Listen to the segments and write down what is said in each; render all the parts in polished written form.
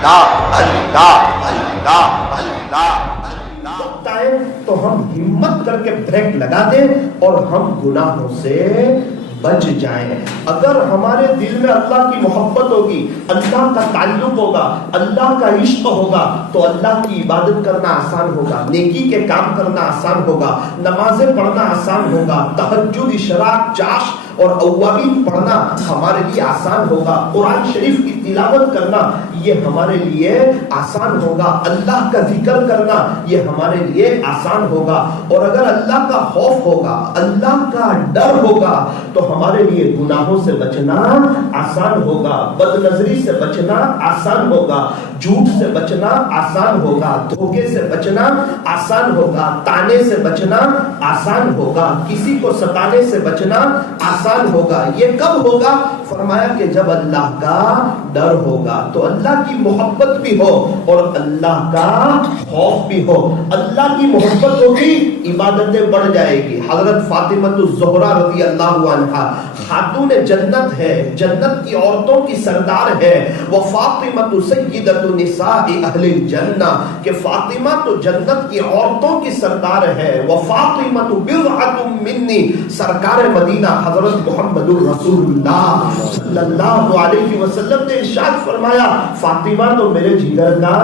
اللہ اللہ اللہ اللہ۔ تو ہم ہمت کر کے بریک لگا دیں اور ہم گناہوں سے بچ جائیں۔ اگر ہمارے دل میں اللہ کی محبت ہوگی، اللہ کا تعلق ہوگا، اللہ کا عشق ہوگا، تو اللہ کی عبادت کرنا آسان ہوگا، نیکی کے کام کرنا آسان ہوگا، نمازیں پڑھنا آسان ہوگا، تہجد، اشراق، چاش اور اوابین پڑھنا ہمارے لیے آسان ہوگا، قرآن شریف کی تلاوت کرنا یہ ہمارے لیے آسان ہوگا، اللہ کا ذکر کرنا یہ ہمارے لیے آسان ہوگا۔ اور اگر اللہ کا خوف ہوگا، اللہ کا ڈر ہوگا، تو ہمارے لیے گناہوں سے بچنا آسان ہوگا، بد نظری سے بچنا آسان ہوگا، جھوٹ سے بچنا آسان ہوگا، دھوکے سے بچنا آسان ہوگا، تانے سے بچنا آسان ہوگا، کسی کو ستانے سے بچنا آسان ہوگا۔ یہ کب ہوگا؟ فرمایا کہ جب اللہ کا ڈر ہوگا، تو اللہ کی محبت بھی ہو اور اللہ کا خوف بھی ہو۔ اللہ کی محبت ہوگی، عبادتیں بڑھ جائے گی۔ حضرت فاطمہ الزہرا رضی اللہ عنہا خاتون جنت ہے، جنت کی عورتوں کی سردار ہے۔ وہ فاطمہ سیدۃ نساء اہل الجنہ، کہ فاطمہ تو جنت کی عورتوں کی سردار ہے۔ وہ فاطمہ بضعۃ منی، سرکار مدینہ حضرت محمد الرسول اللہ صلی اللہ علیہ وسلم نے ارشاد فرمایا فاطمہ تو میرے جگر کا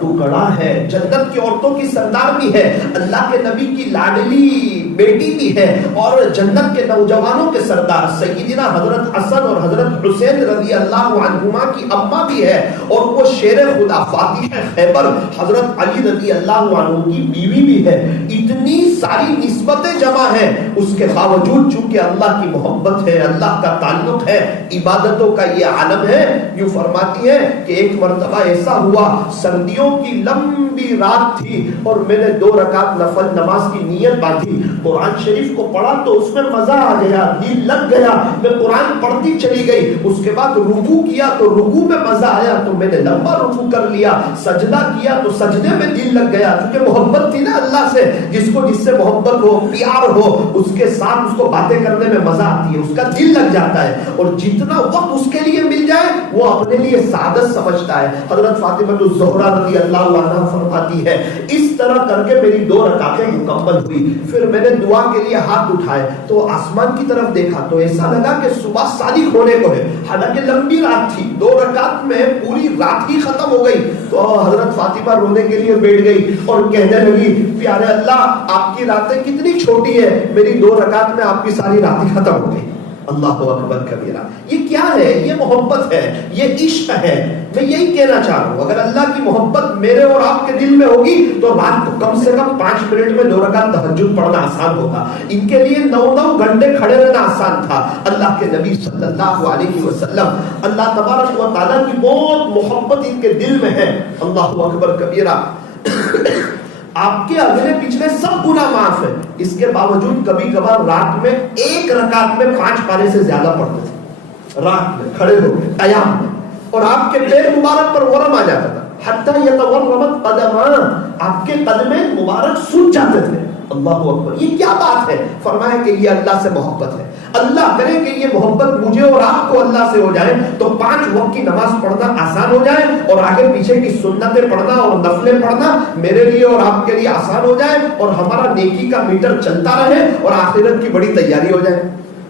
ٹکڑا ہے، جنت کی عورتوں کی سردار بھی ہے، اللہ کے نبی کی لاڈلی بیٹی بھی ہے، اور جنت کے نوجوانوں کے سردار سیدنا حضرت حسن اور حضرت حسین رضی اللہ عنہما کی اماں بھی ہے، اور وہ شیر خدا فاتح خیبر حضرت علی رضی اللہ عنہ کی بیوی بھی ہے۔ اتنی ساری نسبتیں جمع ہیں، اس کے باوجود چونکہ اللہ کی محبت ہے، اللہ کا تعلق ہے، عبادتوں کا یہ عالم ہے، یوں فرماتی ہے کہ ایک مرتبہ ایسا ہوا، سردیوں کی لمبی رات تھی اور میں نے 2 رکعت نفل نماز کی نیت باندھی، قرآن شریف کو پڑھا تو اس میں مزہ آ گیا، دل لگ گیا، میں قرآن پڑھتی چلی گئی، اس کے بعد رکوع کیا تو رکوع میں مزہ آیا تو میں نے لمبا رکوع کر لیا، سجدہ کیا تو سجدے میں دل لگ گیا، کیونکہ محبت تھی نا اللہ سے، جس سے محبت ہو، پیار ہو، اس کے ساتھ اس کو باتیں کرنے میں مزہ آتی ہے، اس کا دل لگ جاتا ہے، اور جتنا وقت اس کے لیے مل جائے وہ اپنے لیے سعادت سمجھتا ہے۔ حضرت فاطمہ الزہرا رضی اللہ عنہا فرماتی ہے اس طرح کر کے میری 2 رکعتیں مکمل ہوئی، پھر میں نے دعا کے لیے ہاتھ اٹھائے تو آسمان کی طرف دیکھا تو ایسا لگا کہ صبح صادق ہونے کو ہے، حالانکہ لمبی رات تھی، 2 رکعت میں پوری رات ہی ختم ہو گئی۔ تو حضرت فاطمہ رونے کے لیے بیٹھ گئی اور کہنے لگی پیارے اللہ آپ کی راتیں کتنی چھوٹی ہے، میری 2 رکعت میں آپ کی ساری راتیں ختم ہو گئی۔ اللہ اکبر کبیرہ۔ یہ کیا ہے؟ یہ محبت ہے، یہ عشق ہے۔ میں یہی کہنا چاہ رہا ہوں، اگر اللہ کی محبت میرے اور آپ کے دل میں ہوگی تو رات کو کم سے کم 5 منٹ میں 2 رکعت تہجد پڑھنا آسان ہوگا۔ ان کے لیے 9 گھنٹے کھڑے رہنا آسان تھا۔ اللہ کے نبی صلی اللہ علیہ وسلم، اللہ تبارک و تعالیٰ کی بہت محبت ان کے دل میں ہے۔ اللہ اکبر کبیرہ۔ آپ کے اگلے پچھلے سب گناہ معاف ہے، اس کے باوجود کبھی کبھار رات میں 1 رکعت میں 5 پارے سے زیادہ پڑھتے تھے، رات میں کھڑے ہو گئے قیام میں، اور آپ کے پیر مبارک پر ورم آ جاتا تھا، حتی یتورمت قدمان، آپ کے قدمیں مبارک سوج جاتے تھے۔ اللہ اکبر۔ یہ کیا بات ہے؟ فرمایا کہ یہ اللہ سے محبت ہے۔ اللہ کرے کہ یہ محبت مجھے اور آپ کو اللہ سے ہو جائے تو 5 وقت کی نماز پڑھنا آسان ہو جائے، اور آگے پیچھے کی سنتیں پڑھنا اور نفلیں پڑھنا میرے لیے اور آپ کے لیے آسان ہو جائے، اور ہمارا نیکی کا میٹر چلتا رہے اور آخرت کی بڑی تیاری ہو جائے۔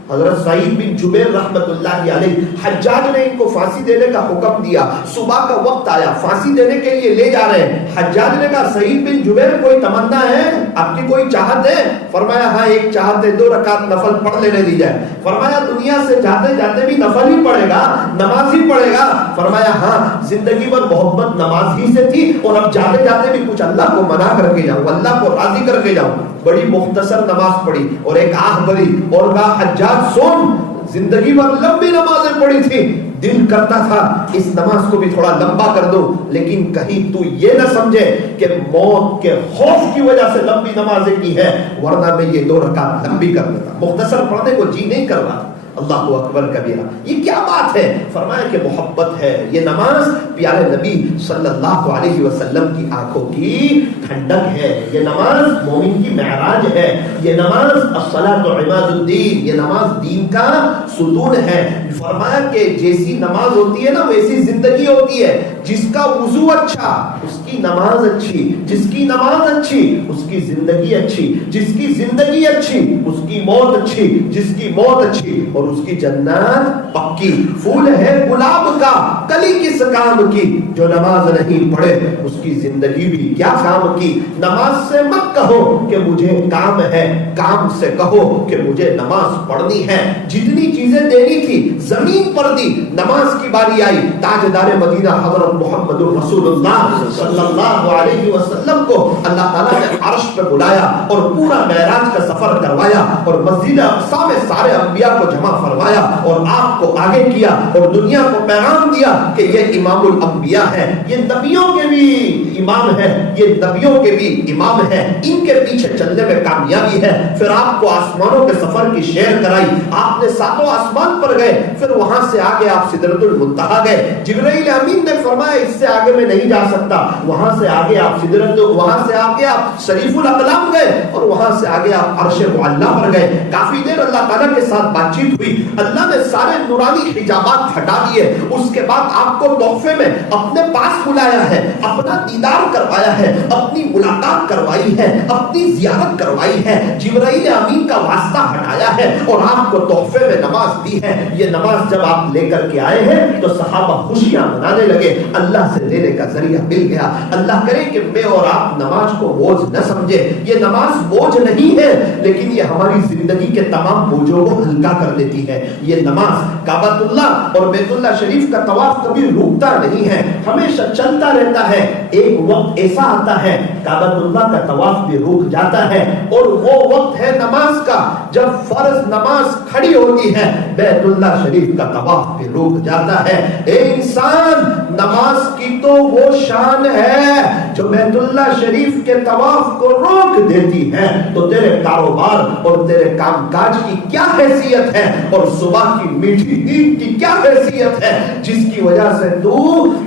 حضرت سعید بن جبیر رحمت اللہ علیہ، حجاج نے ان کو پھانسی دینے کا حکم دیا، صبح کا وقت آیا، پھانسی دینے کے لیے لے جا رہے ہیں۔ حجاج نے کہا سعید بن جبیر کوئی تمنا ہے، آپ کی کوئی چاہت ہے؟ فرمایا ہاں ایک چاہت ہے، 2 رکعت نفل پڑھ لینے دی جائے۔ فرمایا دنیا سے جاتے جاتے بھی نفل ہی پڑھے گا، نماز ہی پڑھے گا؟ فرمایا ہاں، زندگی بھر محبت نماز ہی سے تھی، اور اب جاتے جاتے بھی کچھ اللہ کو منا کر کے جاؤں، اللہ کو راضی کر کے جاؤں۔ بڑی مختصر نماز پڑھی اور ایک آہ بھری، اور کہا حجاج سن، زندگی بھر لمبی نمازیں پڑھی تھی، دل کرتا تھا اس نماز کو بھی تھوڑا لمبا کر دو، لیکن کہیں تو یہ نہ سمجھے کہ موت کے خوف کی وجہ سے لمبی نمازیں کی ہے، ورنہ میں یہ 2 رکعت لمبی کر دیتا، مختصر پڑھنے کو جی نہیں کر رہا۔ اللہ اکبر کبیرہ۔ یہ کیا بات ہے؟ فرمایا کہ محبت ہے۔ یہ نماز پیارے نبی صلی اللہ علیہ وسلم کی آنکھوں کی ٹھنڈک ہے، یہ نماز مومن کی معراج ہے، یہ نماز الصلاۃ عماد الدین، یہ نماز دین کا ستون ہے۔ فرمایا کہ جیسی نماز ہوتی ہے نا ویسی زندگی ہوتی ہے۔ جس کا وضو اچھا اس کی نماز اچھی، جس کی نماز اچھی اس کی زندگی اچھی، جس کی زندگی اچھی اس کی موت اچھی، جس کی موت اچھی اور اس کی جنت پکی۔ پھول ہے گلاب کا کلی کس کام کی، جو نماز نہیں پڑھے اس کی زندگی بھی کیا کام کی۔ نماز سے مت کہو کہ مجھے کام ہے، کام سے کہو کہ مجھے نماز پڑھنی ہے۔ جتنی چیزیں دینی تھی زمین پر دی، نماز کی باری آئی، تاجدار مدینہ حضرت محمد رسول اللہ صلی اللہ علیہ وسلم کو اللہ تعالیٰ نے عرش پہ بلایا اور پورا معراج کا سفر کروایا اور مسجد اقصی میں سارے انبیاء کو جمع فرمایا اور آپ کو آگے کیا اور دنیا کو پیغام دیا کہ یہ امام الانبیاء ہے، یہ نبیوں کے بھی امام ہے، یہ نبیوں کے بھی امام ہے، ان کے پیچھے چلنے میں کامیابی ہے۔ پھر آپ کو آسمانوں کے سفر کی شیر کرائی، آپ نے ساتوں آسمان پر گئے، پھر وہاں سے آگے آپ سدرۃ المنتہا گئے۔ جبرائیل امین نے فرمایا اس سے آگے میں نہیں جا سکتا، وہاں سے آگے آپ سدرۃ، وہاں سے آگے آپ شریف الاقلام گئے اور وہاں سے آگے آپ عرش معلیٰ پر گئے۔ کافی دیر اللہ تعالیٰ کے ساتھ بات چیت ہوئی، اللہ نے سارے نورانی حجابات ہٹا دیے، اس کے بعد آپ کو تحفے میں اپنے پاس بلایا ہے، اپنا دیدار کروایا ہے، اپنی ملاقات کروائی ہے، اپنی زیارت کروائی ہے، جبرائیل امین کا واسطہ ہٹایا ہے اور آپ کو تحفے میں نماز دی ہے۔ یہ نماز جب آپ لے کر کے آئے ہیں تو صحابہ خوشیاں منانے لگے، اللہ سے لینے کا ذریعہ مل گیا۔ اللہ کرے کہ میں اور آپ نماز کو بوجھ نہ سمجھے، یہ نماز بوجھ نہیں ہے لیکن یہ ہماری زندگی کے تمام بوجھوں کو ہلکا کر دیتی ہے۔ یہ نماز کعبۃ اللہ اور بیت اللہ شریف کا طواف کبھی رکتا نہیں ہے، ہمیشہ چلتا رہتا ہے۔ ایک وقت ایسا آتا ہے کعبۃ اللہ کا طواف بھی رک جاتا ہے اور وہ وقت ہے نماز کا، جب فرض نماز کھڑی ہوتی ہے بیت اللہ شریف کا طواف بھی رک جاتا ہے۔ اے انسان، نماز کی تو وہ شان ہے جو بیت اللہ شریف کے طواف کو روک دیتی ہے، تو تیرے کاروبار اور تیرے کام کاج کی کیا حیثیت ہے اور صبح کی میٹھی نیند کی کیا حیثیت ہے جس کی وجہ سے تو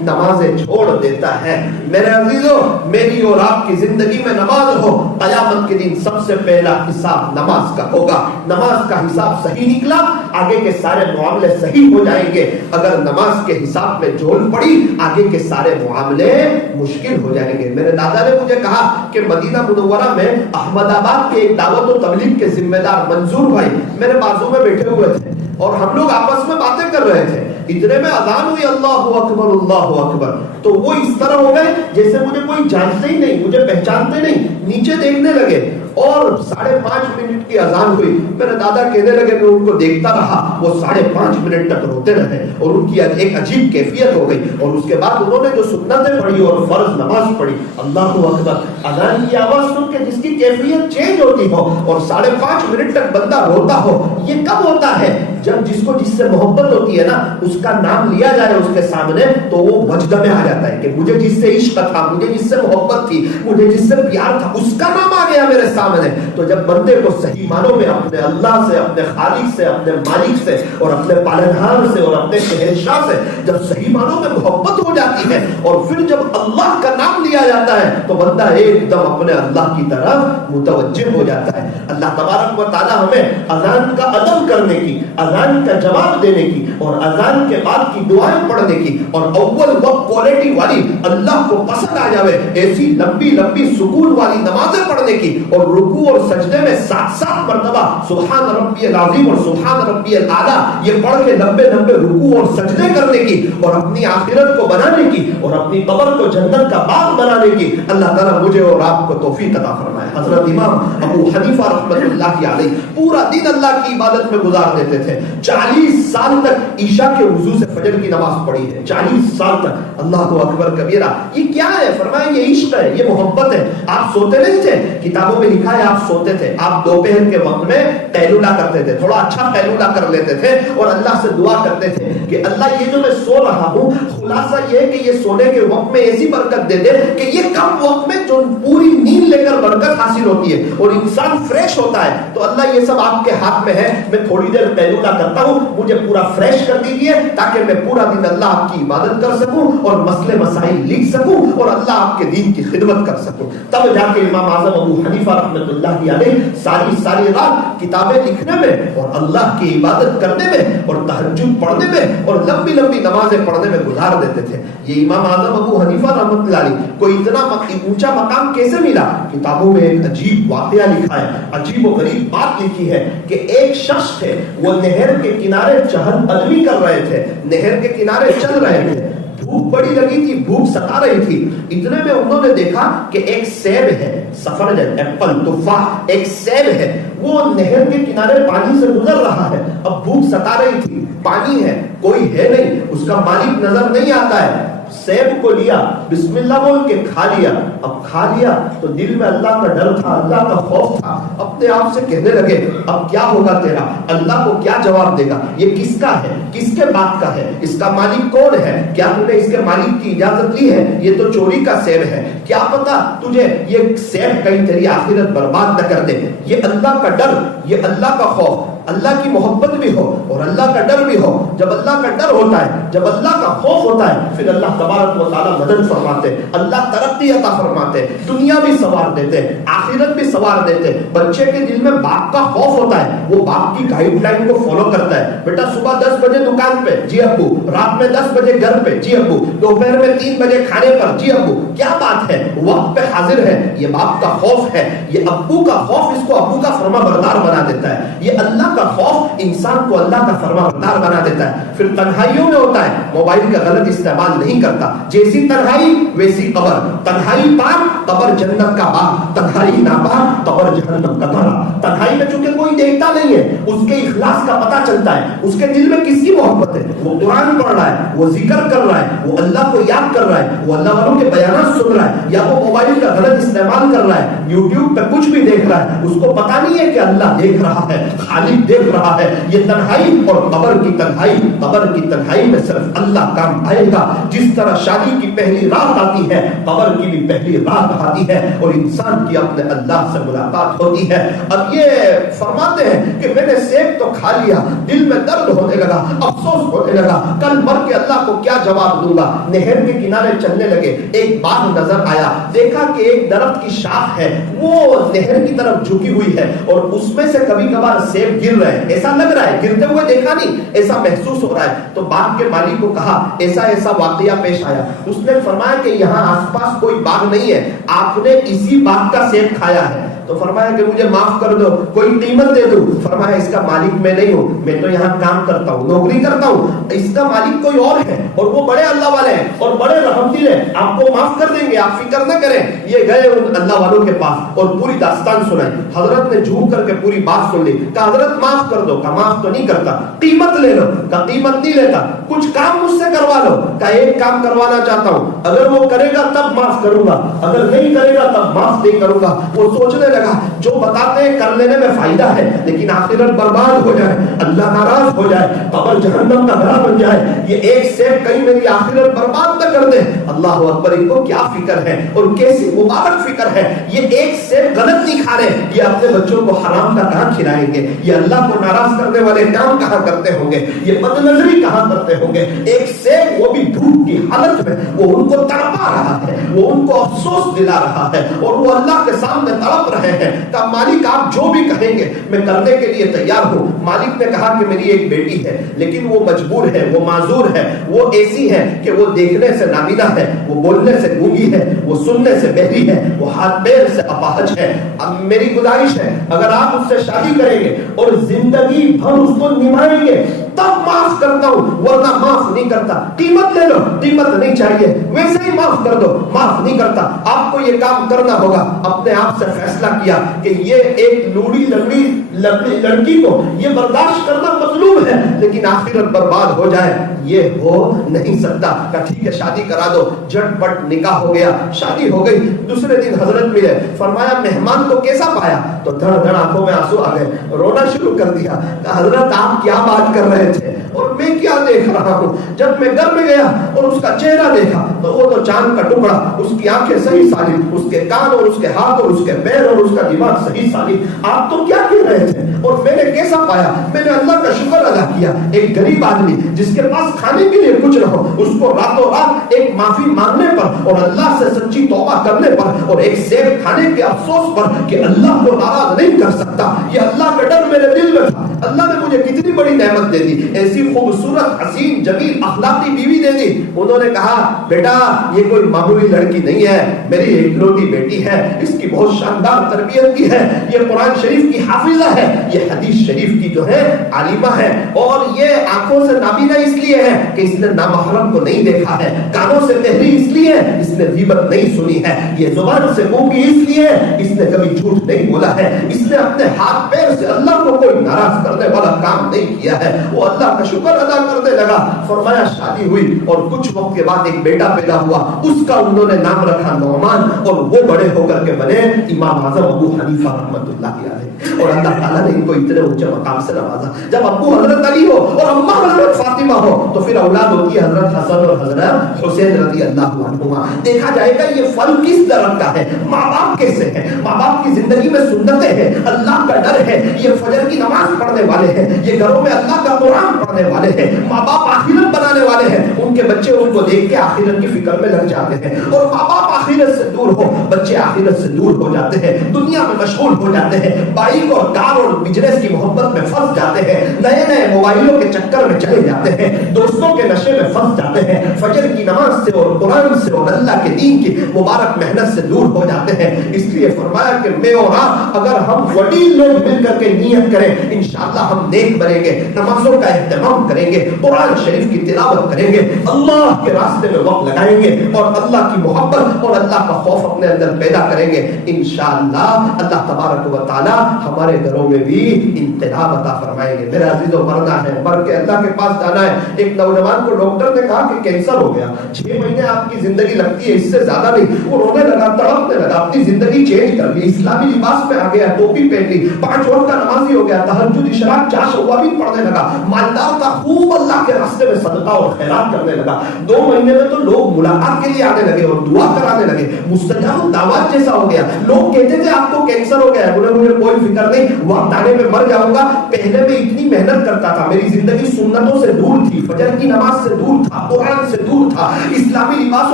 نمازیں چھوڑ دیتا ہے۔ میرے عزیزو، میری اور آپ کی زندگی میں نماز ہو، قیامت کے دن سب سے پہلا حساب نماز کا ہوگا۔ نماز کا حساب صحیح نکلا، آگے کے سارے معاملے صحیح ہو جائیں گے۔ اگر نماز کے حساب میں جھول پڑی، آگے کے سارے معاملے مشکل ہو جائیں گے۔ میرے دادا نے مجھے کہا کہ مدینہ منورہ میں احمد آباد کے ایک دعوت و تبلیغ کے ذمہ دار منظور بھائی میرے بازو میں بیٹھے ہوئے تھے اور ہم لوگ آپس میں باتیں کر رہے تھے، اتنے میں اذان ہوئی اللہ اکبر اللہ اکبر، تو وہ اس طرح ہو گئے جیسے مجھے کوئی جانتے ہی نہیں، مجھے پہچانتے نہیں، نیچے دیکھنے لگے اور 5.5 منٹ کی اذان ہوئی۔ میرے دادا کہنے لگے میں ان کو دیکھتا رہا، وہ 5.5 منٹ تک روتے رہے اور ان کی ایک عجیب کیفیت ہو گئی، اور اس کے بعد انہوں نے جو سنتیں پڑھی اور فرض نماز پڑھی، اللہ اکبر، اذان کی آواز سن کے جس کی کیفیت چینج ہوتی ہو اور 5.5 منٹ تک بندہ روتا ہو، یہ کب ہوتا ہے؟ جب جس سے محبت ہوتی ہے نا، اس کا نام لیا جائے اس کے سامنے تو وہ وجد میں آ جاتا ہے کہ مجھے جس سے عشق تھا، مجھے جس سے محبت تھی، مجھے جس سے پیار تھا، اس کا نام آ گیا میرے سامنے۔ تو جب بندے کو صحیح معنوں میں اپنے اللہ سے، اپنے خالق سے، اپنے مالک سے اور اپنے پالنہار سے اور اپنے شہنشاہ سے جب صحیح معنوں میں محبت ہو جاتی ہے اور پھر جب اللہ کا نام لیا جاتا ہے تو بندہ ایک دم اپنے اللہ کی طرف متوجہ ہو جاتا ہے۔ اللہ تبارک و تعالی ہمیں اذان کا ادب کرنے کی، اذان کا جواب دینے کی اور اذان کے بعد کی دعائیں پڑھنے کی اور اول وقت کوالٹی والی اللہ کو پسند آ جاوے ایسی لمبی لمبی سکون والی نمازیں پڑھنے کی اور رکوع اور سجدے میں 7 مرتبہ سبحان ربی العظیم اور سبحان ربی الاعلیٰ یہ پڑھ کے لمبے لمبے رکوع اور سجدے کرنے کی اور اپنی آخرت کو بنانے کی اور اپنی قبر کو جنت کا باغ بنانے کی اللہ تعالیٰ مجھے اور آپ کو توفیق عطا فرمائے۔ حضرت امام ابو حنیفہ رحمۃ اللہ علیہ پورا دن اللہ کی عبادت میں گزار دیتے تھے، 40 سال تک عشاء کے وضو سے فجر کی نماز پڑھی ہے، 40 سال تک، اللہ اکبر کبیرہ۔ یہ کیا ہے؟ فرمایا یہ عشق ہے، یہ محبت ہے۔ آپ سوتے نہیں تھے، کتابوں میں لکھا ہے آپ سوتے تھے، آپ دوپہر کے وقت میں قیلولہ کرتے تھے، تھوڑا اچھا قیلولہ کر لیتے تھے اور اللہ سے دعا کرتے تھے کہ اللہ یہ جو میں سو رہا ہوں، خلاصہ یہ ہے کہ یہ سونے کے وقت میں ایسی برکت دے دے کہ یہ کم وقت میں جو پوری نیند لے کر برکت حاصل ہوتی ہے اور انسان فریش ہوتا ہے، تو اللہ یہ سب آپ کے ہاتھ میں ہے، میں تھوڑی دیر قیلولہ کرتا ہوں، مجھے پورا فریش پیش کر دیجئے تاکہ میں پورا دن اللہ آپ کی عبادت کر سکوں اور مسئلے مسائل لکھ سکوں اور اللہ آپ کے دین کی خدمت کر سکوں. تب جا کے امام اعظم ابو حنیفہ رحمۃ اللہ علیہ ساری رات کتابیں لکھنے میں اور اللہ کی عبادت کرنے میں اور تہجد پڑھنے میں اور لمبی لمبی نمازیں پڑھنے میں گزار دیتے تھے. یہ امام اعظم ابو حنیفہ رحمۃ اللہ علیہ کو اتنا اونچا مقام کیسے ملا؟ کتابوں میں ایک عجیب واقعہ لکھا ہے, عجیب و غریب بات لکھی ہے کہ ایک شخص تھے, وہ نہر کے کنارے چہل قدمی کر رہے تھے, نہر کے کنارے چل رہے تھے, بھوک بڑی لگی تھی, بھوک ستا رہی تھی. اتنے میں انہوں نے دیکھا کہ ایک سیب ہے, سفرجن, ایپل, تفاح, ایک سیب ہے, وہ نہر کے کنارے پانی سے گزر رہا ہے. اب بھوک ستا رہی تھی, پانی ہے, کوئی ہے نہیں, اس کا مالک نظر نہیں آتا ہے. سیب کو لیا, بسم اللہ بول کے کھا لیا. اب کھا لیا تو دل میں اللہ کا ڈر تھا, اللہ کا خوف تھا. اپنے آپ سے کہنے لگے اب کیا ہوگا تیرا, اللہ کو کیا جواب دے گا, یہ کس کا ہے, کس کے بات کا ہے, اس کا مالک کون ہے, کیا تم نے اس کے مالک کی اجازت لی ہے, یہ تو چوری کا سیب ہے, کیا پتا تجھے یہ سیب کہیں تیری آخرت برباد نہ کر دے. یہ اللہ کا ڈر, یہ اللہ کا خوف, اللہ کی محبت بھی ہو اور اللہ کا ڈر بھی ہو. جب اللہ کا ڈر ہوتا ہے, جب اللہ کا خوف ہوتا ہے, پھر اللہ تبارک و تعالیٰ مدد فرماتے, اللہ ترقی عطا فرماتے, دنیا بھی سوار دیتے, آخرت بھی سوار دیتے. بچے کے دل میں باپ کا خوف ہوتا ہے, وہ باپ کی گائیڈ لائن کو فالو کرتا ہے. بیٹا صبح 10 بجے دکان پہ, جی ابو. رات میں 10 بجے گھر پہ, جی ابو. دوپہر میں 3 بجے کھانے پر, جی ابو. کیا بات ہے, وقت پہ حاضر ہے. یہ باپ کا خوف ہے, یہ ابو کا خوف اس کو ابو کا فرما بردار بنا دیتا ہے. یہ اللہ کا خوف انسان کو اللہ کا فرما بردار بنا دیتا ہے. پھر تنہائیوں میں ہوتا ہے, موبائل کا غلط استعمال نہیں کرتا. جیسی تنہائی ویسی قبر, تنہائی پاک قبر جنت کا باغ, تنہائی ناپاک قبر جہنم کا دھڑا. تنہائی میں چونکہ کوئی دیکھتا نہیں ہے, اس کے اخلاص کا پتہ چلتا ہے, اس کے دل میں کس کی محبت ہے. وہ قرآن پڑھ رہا ہے, وہ ذکر کر رہا ہے, وہ اللہ کو یاد کر رہا ہے, وہ اللہ والوں کے بیانات سن رہا ہے, یا وہ موبائل کا غلط استعمال کر رہا ہے, یوٹیوب پہ کچھ بھی دیکھ رہا ہے, اس کو پتہ نہیں ہے کہ اللہ دیکھ رہا ہے, خالق دیکھ رہا ہے. یہ تنہائی اور قبر کی تنہائی, قبر کی تنہائی میں صرف اللہ کام آئے گا. جس طرح شادی کی پہلی رات آتی ہے, قبر کی بھی پہلی رات آتی ہے اور انسان کی اپنے اللہ سے ملاقات ہوتی ہے. اب یہ فرماتے ہیں کہ میں نے سیب تو کھا لیا, دل میں درد ہونے لگا, افسوس ہونے لگا, کل مر کے اللہ کو کیا جواب دوں گا. نہر کے کنارے چلنے لگے, ایک باغ نظر آیا, دیکھا کہ ایک درخت کی شاخ ہے, وہ نہر کی طرف جھکی ہوئی ہے اور اس میں سے کبھی کبھار سیب گر رہے ہیں. ایسا لگ رہا ہے, گرتے ہوئے دیکھا نہیں, ایسا محسوس ہو رہا ہے. تو باغ کے مالک کو کہا ایسا ایسا واقعہ پیش آیا. اس نے فرمایا کہ یہاں آس پاس کوئی باغ نہیں ہے, آپ نے اسی باغ کا سیب کھایا ہے. تو فرمایا کہ مجھے معاف کر دو, کوئی قیمت دے دو. فرمایا اس کا مالک میں نہیں ہوں, میں تو یہاں کام کرتا ہوں, نوکری کرتا ہوں, اس کا مالک کوئی اور ہے اور وہ بڑے اللہ والے ہیں اور بڑے رحم دل ہیں, آپ کو معاف کر دیں گے, آپ فکر نہ کریں. یہ گئے ان اللہ والوں کے پاس اور پوری داستان سنائی. حضرت نے جھوم کر کے پوری بات سن لی. کہا حضرت معاف کر دو. کہا معاف تو نہیں کرتا, قیمت لے لو. کہا قیمت نہیں لیتا, کچھ کام مجھ سے کروا لو. کہا ایک کام کروانا چاہتا ہوں, اگر وہ کرے گا تب معاف کروں گا, اگر نہیں کرے گا تب معاف نہیں کروں گا. وہ سوچنے لگا جو بتاتے ہیں کر لینے میں فائدہ ہے, لیکن آخرت برباد ہو جائے, اللہ ناراض ہو جائے, قبر جہنم کا گھر بن جائے, یہ ایک سیب کہیں میری آخرت برباد نہ کر دے. اللہ اکبر, ان کو کیا فکر ہے اور کیسی مبارک فکر ہے. یہ ایک سیب غلط نہیں کھا رہے, یہ اپنے بچوں کو حرام کا کہاں کھلائیں گے, یہ اللہ کو ناراض کرنے والے کام کہاں کرتے ہوں گے, یہ بد نظری کہاں کرتے ہوں گے. ایک سیب وہ بھی بھوک کی حالت میں, وہ ان کو تڑپا رہا ہے, وہ ان کو افسوس دلا رہا ہے اور وہ اللہ کے سامنے تڑپ رہے ہیں. کہا مالک آپ جو بھی کہیں گے میں کرنے کے لیے تیار ہوں. مالک نے کہا کہ میری ایک بیٹی ہے لیکن وہ مجبور ہے, وہ معذور ہے, وہ ایسی ہے کہ وہ دیکھنے سے نابینا ہے, وہ بولنے سے گونگی ہے, وہ سننے سے بہری ہے, وہ ہاتھ پیر سے اپاہج ہے. اب میری گزارش ہے اگر آپ اس سے شادی کریں گے اور زندگی بھر اس کو نبھائیں گے تب معاف کرتا ہوں, ورنہ معاف نہیں کرتا. قیمت لے لو, قیمت نہیں چاہیے, ویسے ہی معاف کر دو, معاف نہیں کرتا. آپ کو یہ کام کرنا ہوگا. اپنے آپ سے فیصلہ کیا کہ یہ ایک لوڑی لگڑی لڑکی کو یہ برداشت کرنا مطلوب ہے, لیکن آخرت برباد ہو جائے یہ ہو نہیں سکتا. کہ ٹھیک ہے شادی کرا دو. جھٹ پٹ نکاح ہو گیا, شادی ہو گئی. دوسرے دن حضرت ملے, فرمایا مہمان کو کیسا پایا؟ تو دھڑ دھڑ آنکھوں میں آنسو آ گئے, رونا شروع کر دیا. کہ حضرت آپ کیا بات کر رہے رہے تھے اور میں کیا دیکھ رہا ہوں. جب میں گھر میں گیا اور اس کا چہرہ دیکھا تو وہ تو چاند کا ٹکڑا, اس کی آنکھیں صحیح سالم, اس کے کان اور اس کے ہاتھ اور اس کے پیر اور اس کا دماغ صحیح سالم. آپ تو کیا کہہ رہے تھے؟ اور میں نے کیسا پایا؟ میں نے اللہ کا شکر ادا کیا. ایک غریب آدمی جس کے پاس کھانے کے لیے کچھ نہ ہو, اس کو راتوں رات ایک معافی مانگنے پر اور اللہ سے سچی توبہ کرنے پر اور ایک سیب کھانے کے افسوس پر کہ اللہ کو ناراض نہیں کر سکتا, یہ اللہ کا ڈر میرے دل میں تھا. اللہ نے مجھے کتنی بڑی نعمت دے دی, ایسی خوبصورت حسین جمیل اخلاقی بیوی دے دی. انہوں نے کہا بیٹا یہ کوئی معمولی لڑکی نہیں ہے, میری اکلوتی بیٹی ہے, اس کی بہت شاندار تربیت کی ہے, یہ قرآن شریف کی حافظہ ہے, یہ حدیث شریف کی جو ہے عالمہ ہے, اور یہ آنکھوں سے نابینا اس لیے ہے کہ اس نے نامحرم کو نہیں دیکھا ہے, کانوں سے بہری اس لیے اس نے غیبت نہیں سنی ہے, یہ زبان سے گونگی اس لیے اس نے کبھی جھوٹ نہیں بولا ہے, اس نے اپنے ہاتھ پیر سے اللہ کو کوئی ناراض کرنے والا کام نہیں کیا ہے. وہ اللہ کا شکر ادا کرنے لگا. فرمایا شادی ہوئی اور کچھ وقت کے بعد ایک بیٹا پیدا ہوا, اس کا انہوں نے نام رکھا نعمان, اور وہ بڑے ہو کر کے بنے امام اعظم ابو حنیفہ رحمۃ اللہ علیہ. اور اللہ تعالیٰ نے ان کو اتنے اونچے مقام سے نوازا. جب ابو حضرت علی ہو اور اماں حضرت فاطمہ ہو تو پھر اولاد ہوتی ہے حضرت حسن اور حضرت حسین رضی اللہ عنہما. دیکھا جائے گا یہ پھل کس درخت کا ہے, ماں باپ کیسے ہیں, ماں باپ کی زندگی میں سنتیں ہیں, اللہ کا ڈر ہے, یہ فجر کی نماز پڑھنے والے ہیں, یہ گھروں میں اللہ کا قرآن پڑھنے والے ہیں, ماں باپ آخرت بنانے والے ہیں. ان کے بچے ان کو دیکھ کے آخرت کی فکر میں لگ جاتے ہیں, اور ماں باپ آخرت سے دور ہو, بچے آخرت سے دور ہو جاتے ہیں, دنیا میں مشغول ہو جاتے ہیں, بائک اور کار اور بزنس کی محبت میں پھنس جاتے ہیں, نئے نئے موبائلوں کے چکر میں چلے جاتے ہیں, دوستوں کے نشے میں پھنس جاتے ہیں, فجر کی نماز سے اور قرآن سے اور اللہ کے دین کی مبارک محنت سے دور ہو جاتے ہیں. اس لیے فرمایا کہ میں اور آپ اگر ہم وڈیل لوگ مل کر کے نیت کریں انشاءاللہ ہم نیک بنیں گے, نمازوں کا اہتمام کریں گے, قرآن شریف کی تلاوت کریں گے, اللہ کے راستے میں وقت لگائیں گے اور اللہ کی محبت اور اللہ کا خوف اپنے اندر پیدا کریں گے, انشاءاللہ اللہ تبارک و تعالی ہمارے گھروں میں بھی انقلاب عطا فرمائیں گے. میرے عزیزو مرنا ہے, مر کے اللہ کے پاس جانا ہے. ایک نوجوان کو ڈاکٹر نے کہا کہ کینسر ہو گیا, 6 مہینے آپ کی زندگی لگتی ہے, اس سے زیادہ نہیں. وہ رونے لگا, تڑپنے لگا, اپنی زندگی چینج کر لی, اسلامی لباس میں آ گیا, ٹوپی پہن لی, 5 وقت کا نمازی ہو گیا, تہجد اشراق چاش اوابین پڑھنے لگا, مالدار کا خوب اللہ کے راستے میں صدقہ اور خیرات کرنے لگا. 2 مہینے میں تو لوگ ملاقات کے لیے آنے لگے اور دعا کرانے لگے, مستجاب دعوات جیسا ہو گیا. لوگ کہتے تھے آپ کو کینسر ہو گیا, مجھے کوئی فکر نہیں, وقت آنے میں مر جاؤں گا, پہلے میں اتنی محنت کرتا تھا, میری زندگی سنتوں سے دور تھی, فجر کی نماز سے دور تھا, قرآن سے دور تھا, اسلامی لباس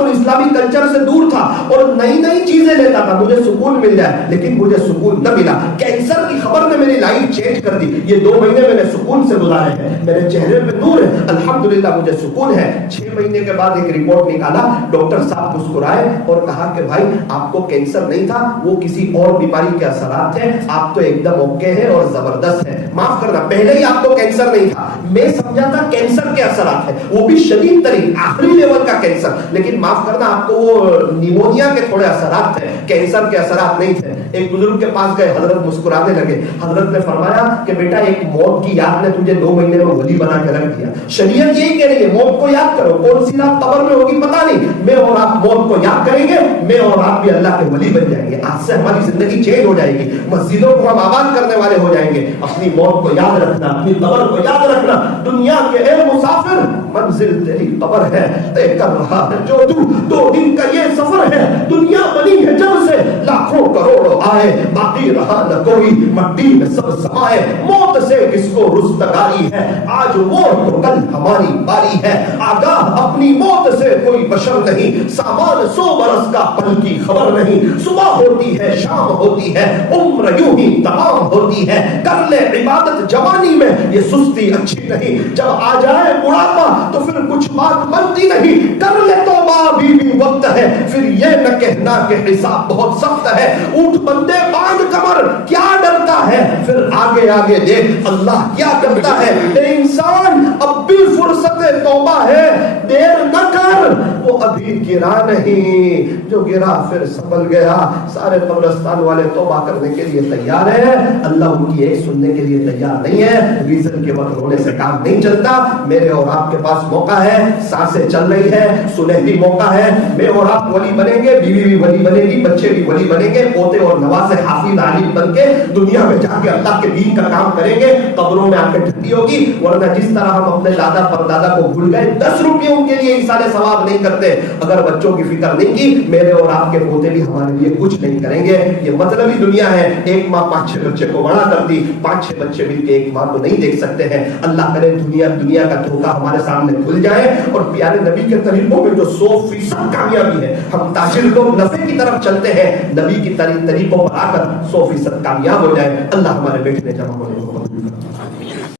اور اسلامی کلچر سے دور تھا, اور نئی نئی چیزیں لیتا تھا, مجھے سکون مل جائے, لیکن مجھے سکون نہ ملا. کینسر کی خبر نے میری لائف چینج کر دی. یہ 2 مہینے میں نے سکون سے گزارے ہیں, میرے چہرے پہ نور ہے, الحمدللہ مجھے سکون ہے. 6 مہینے کے بعد ایک رپورٹ نکالا, ڈاکٹر صاحب مسکرائے اور کہا کہ بھائی آپ کو کینسر نہیں تھا, وہ کسی اور بیماری کے اثرات تھے, آپ تو ایک دم اوکے ہیں اور زبردست ہے. معاف کرنا, پہلے ہی آپ کو کینسر نہیں تھا, میں سمجھا تھا کینسر کے اثرات ہیں, وہ بھی شدید ترین آخری لیول کا کینسر, لیکن معاف کرنا آپ کو وہ نیمونیا کے تھوڑے اثرات تھے, کینسر کے اثرات نہیں تھے. ایک بزرگ کے پاس گئے, حضرت مسکرانے لگے. حضرت نے فرمایا کہ بیٹا ایک موت کی یاد نے تجھے 2 مہینے میں ولی بنا کے رکھ دیا. شریعت یہی کہہ رہی ہے موت کو یاد کرو, کون سی رات قبر میں ہوگی پتہ نہیں, میں اور آپ موت کو یاد کریں گے, میں اور آپ بھی اللہ کے ولی بن جائیں گے. آج سے ہماری زندگی چینج ہو جائے گی, مسجدوں کو ہم آباد کرنے والے ہو جائیں گے. اپنی موت کو یاد رکھنا, اپنی قبر کو یاد رکھنا. دنیا کے اے مسافر, منزل تیری قبر ہے, طے کر رہا ہے جو تو 2 دن کا یہ سفر ہے. دنیا بنی ہے جب سے لاکھوں کروڑوں آئے, باقی رہا نہ کوئی, مٹی میں سب سمائے. موت سے کس کو رستگاری ہے, آج وہ تو کل ہماری باری ہے. آگاہ اپنی موت سے کوئی بشر نہیں, سامان 100 برس کا پل کی خبر نہیں. صبح ہوتی ہے شام ہوتی ہے, عمر یوں ہی تمام ہوتی ہے. کر لے عبادت جوانی میں, یہ سستی اچھی نہیں. جب آ جائے بڑھاپا تو پھر کچھ بات بنتی نہیں. کر لے توبہ بھی وقت ہے, پھر یہ نہ کہنا کہ حساب بہت سخت ہے. اٹھ بندے باندھ کمر, کیا ڈرتا ہے, پھر آگے آگے دیکھ اللہ کیا کرتا ہے. اے انسان اب بھی فرصت توبہ ہے, دیر نہ کر, وہ ابھی گرا نہیں، جو گرا پھر سنبھل گیا۔ سارے قبرستان والے توبہ کرنے کے لیے تیار ہیں، اللہ ان کی ایک سننے کے لیے تیار نہیں ہے۔ ریزن کے وقت ہونے سے کام نہیں چلتا۔ میرے اور آپ کے پاس موقع ہے، سانسیں چل رہی ہے، سنہری موقع ہے، میں اور آپ ولی بنیں گے، بیوی بھی ولی بنے گی، بچے بھی ولی بنیں گے، پوتے اور نواسے حافظ عالم بن کے دنیا میں جا کے اللہ کے دین کا کام کریں گے۔ قبروں میں آ کے ٹھنڈی ہوگی، ورنہ جس طرح ہم اپنے دادا پردادا کو بھول گئے، 10 روپے ان کے لیے ایثار ثواب نہیں کرتے، اگر بچوں کی فکر نہیں کی، میرے اور آپ کے پوتے بھی ہمارے لیے کچھ نہیں کریں گے۔ یہ مطلبی دنیا ہے۔ ایک ماں 5-6 بچے کو بڑا کر دی، 5-6 بچے مل کے ایک ماں کو نہیں دیکھ سکتے ہیں۔ اللہ کرے دنیا کا دھوکہ ہمارے سامنے کھل جائے اور پیارے نبی کے طریقوں میں جو 100% کامیابی ہے، ہم تاجر لوگ نفع کی طرف چلتے ہیں، نبی کی طریقوں پر آ کر 100% کامیاب ہو جائے۔ اللہ ہمارے بیٹھنے جمع ہونے کو